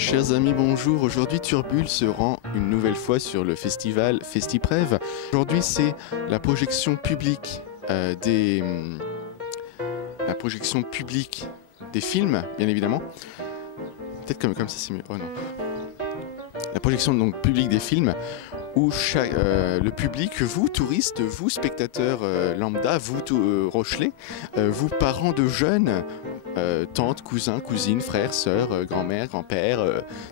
Chers amis, bonjour. Aujourd'hui, Turbule se rend une nouvelle fois sur le festival FestiPrev. Aujourd'hui, c'est la projection publique des films, bien évidemment. Peut-être comme ça, c'est mieux. Oh non. La projection donc publique des films où le public, vous touristes, vous spectateurs lambda, vous Rochelais, vous parents de jeunes, tantes, cousins, cousines, frères, sœurs, grand-mère, grand-père,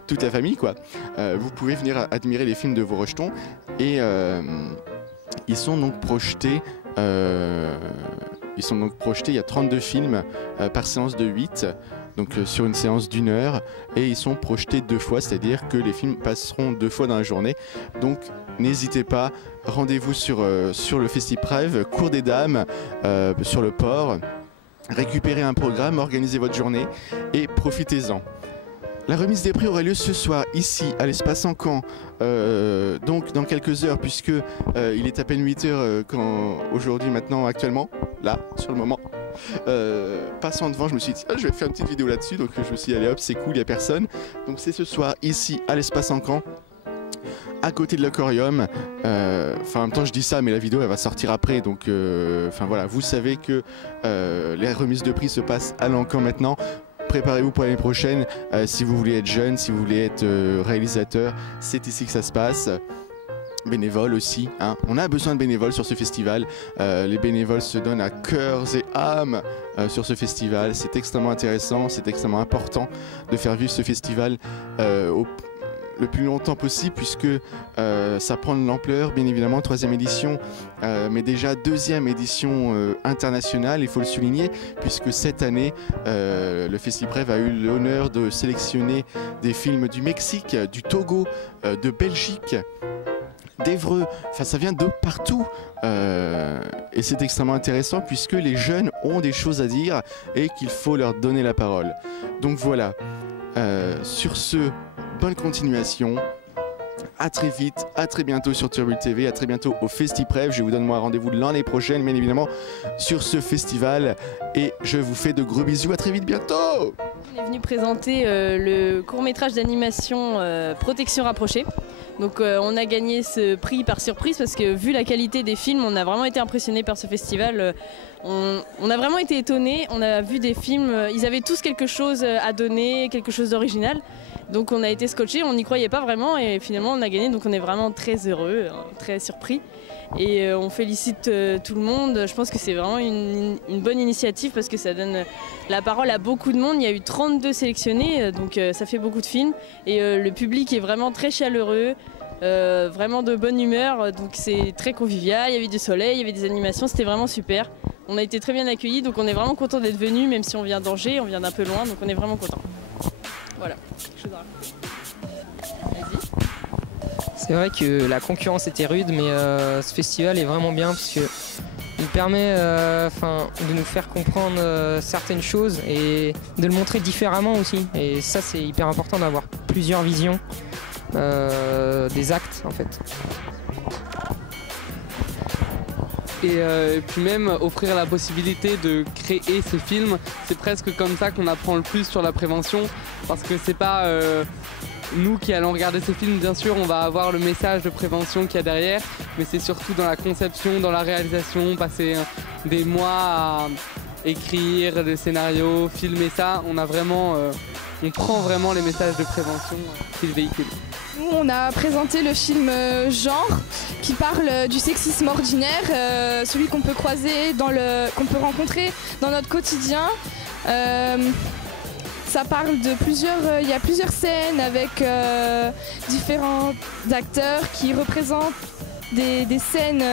toute la famille quoi. Vous pouvez venir admirer les films de vos rejetons et ils sont donc projetés. Il y a 32 films par séance de 8. Donc sur une séance d'1 heure, et ils sont projetés 2 fois, c'est-à-dire que les films passeront 2 fois dans la journée. Donc n'hésitez pas, rendez-vous sur le FestiPrev, Cour des Dames, sur le port, récupérez un programme, organisez votre journée et profitez-en. La remise des prix aura lieu ce soir, ici, à l'espace Encan, donc dans quelques heures, puisque il est à peine 8 heures aujourd'hui, maintenant, actuellement, là, sur le moment. Passant devant, je me suis dit, je vais faire une petite vidéo là-dessus, donc je me suis dit, allez hop, c'est cool, il n'y a personne. Donc c'est ce soir, ici, à l'espace Encan, à côté de l'aquarium. En même temps, je dis ça, mais la vidéo, elle va sortir après, donc voilà, vous savez que les remises de prix se passent à l'Encan maintenant. Préparez-vous pour l'année prochaine, si vous voulez être jeune, si vous voulez être réalisateur, c'est ici que ça se passe. Bénévoles aussi, hein. On a besoin de bénévoles sur ce festival, les bénévoles se donnent à cœurs et âmes sur ce festival, c'est extrêmement intéressant, c'est extrêmement important de faire vivre ce festival le plus longtemps possible puisque ça prend de l'ampleur, bien évidemment, 3e édition, mais déjà 2e édition internationale, il faut le souligner, puisque cette année, le FestiPrev a eu l'honneur de sélectionner des films du Mexique, du Togo, de Belgique, d'Évreux, enfin ça vient de partout et c'est extrêmement intéressant puisque les jeunes ont des choses à dire et qu'il faut leur donner la parole. Donc voilà, sur ce, bonne continuation, à très vite, à très bientôt sur Turbule TV, à très bientôt au FestiPrev. Je vous donne moi rendez-vous l'année prochaine, bien évidemment, sur ce festival. Et je vous fais de gros bisous, à très vite, bientôt. On est venu présenter le court-métrage d'animation Protection rapprochée. Donc on a gagné ce prix par surprise parce que vu la qualité des films, on a vraiment été impressionnés par ce festival. On a vraiment été étonnés, on a vu des films, ils avaient tous quelque chose à donner, quelque chose d'original. Donc on a été scotchés, on n'y croyait pas vraiment et finalement on a gagné, donc on est vraiment très heureux, très surpris. Et on félicite tout le monde, je pense que c'est vraiment une bonne initiative parce que ça donne la parole à beaucoup de monde. Il y a eu 32 sélectionnés, donc ça fait beaucoup de films. Et le public est vraiment très chaleureux, vraiment de bonne humeur, donc c'est très convivial. Il y avait du soleil, il y avait des animations, c'était vraiment super. On a été très bien accueillis, donc on est vraiment content d'être venus, même si on vient d'Angers, on vient d'un peu loin, donc on est vraiment content. Voilà, quelque chose à raconter. Vas-y. C'est vrai que la concurrence était rude, mais ce festival est vraiment bien parce que il permet de nous faire comprendre certaines choses et de le montrer différemment aussi. Et ça, c'est hyper important d'avoir plusieurs visions des actes en fait. Et puis même offrir la possibilité de créer ces films, c'est presque comme ça qu'on apprend le plus sur la prévention, parce que c'est pas nous qui allons regarder ces films, bien sûr on va avoir le message de prévention qu'il y a derrière, mais c'est surtout dans la conception, dans la réalisation, passer des mois à écrire des scénarios, filmer ça, on prend vraiment les messages de prévention qu'ils véhiculent. Nous, on a présenté le film Genre, qui parle du sexisme ordinaire, celui qu'on peut croiser, qu'on peut rencontrer dans notre quotidien. Ça parle de il y a plusieurs scènes avec différents acteurs qui représentent des scènes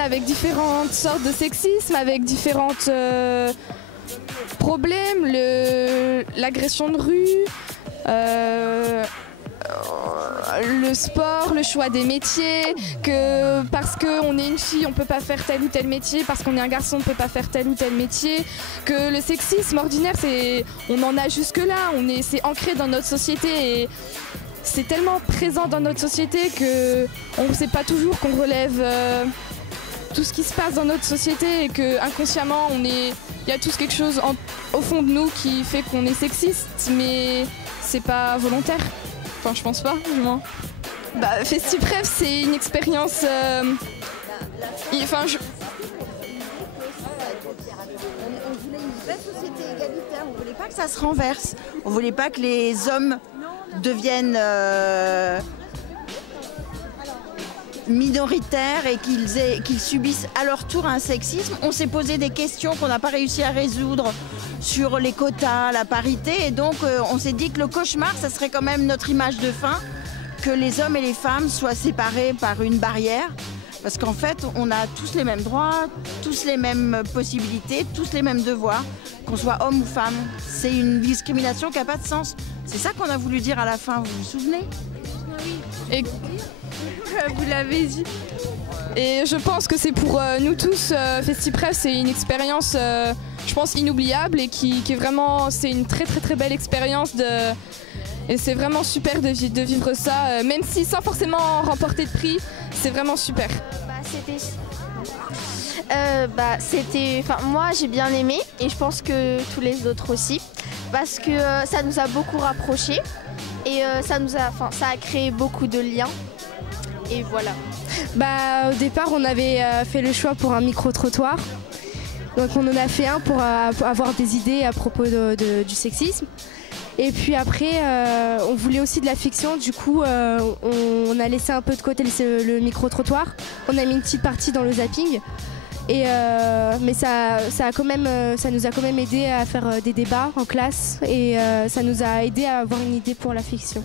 avec différentes sortes de sexisme, avec différentes problèmes, l'agression de rue, le sport, le choix des métiers, que parce qu'on est une fille on ne peut pas faire tel ou tel métier, parce qu'on est un garçon on ne peut pas faire tel ou tel métier, que le sexisme ordinaire on en a jusque là, c'est ancré dans notre société et c'est tellement présent dans notre société qu'on ne sait pas toujours qu'on relève tout ce qui se passe dans notre société et que inconsciemment on est il y a tous quelque chose au fond de nous qui fait qu'on est sexiste, mais c'est pas volontaire. Enfin, je pense pas, du moins. Bah, FestiPref, c'est une expérience. Enfin, On voulait une vraie société égalitaire, on voulait pas que ça se renverse. On voulait pas que les hommes deviennent minoritaires et qu'ils subissent à leur tour un sexisme. On s'est posé des questions qu'on n'a pas réussi à résoudre sur les quotas, la parité, et donc on s'est dit que le cauchemar, ça serait quand même notre image de fin, que les hommes et les femmes soient séparés par une barrière. Parce qu'en fait, on a tous les mêmes droits, tous les mêmes possibilités, tous les mêmes devoirs, qu'on soit homme ou femme. C'est une discrimination qui n'a pas de sens. C'est ça qu'on a voulu dire à la fin, vous vous souvenez? Et vous l'avez dit. Et je pense que c'est pour nous tous, FestiPref, c'est une expérience, je pense, inoubliable et qui est vraiment, c'est une très très très belle expérience et c'est vraiment super de vivre ça, même si sans forcément remporter de prix, c'est vraiment super. Moi j'ai bien aimé et je pense que tous les autres aussi parce que ça nous a beaucoup rapprochés et ça a créé beaucoup de liens et voilà. Au départ on avait fait le choix pour un micro-trottoir, donc on en a fait un pour avoir des idées à propos du sexisme. Et puis après, on voulait aussi de la fiction, du coup on a laissé un peu de côté le micro-trottoir. On a mis une petite partie dans le zapping, mais ça nous a quand même aidé à faire des débats en classe et ça nous a aidé à avoir une idée pour la fiction.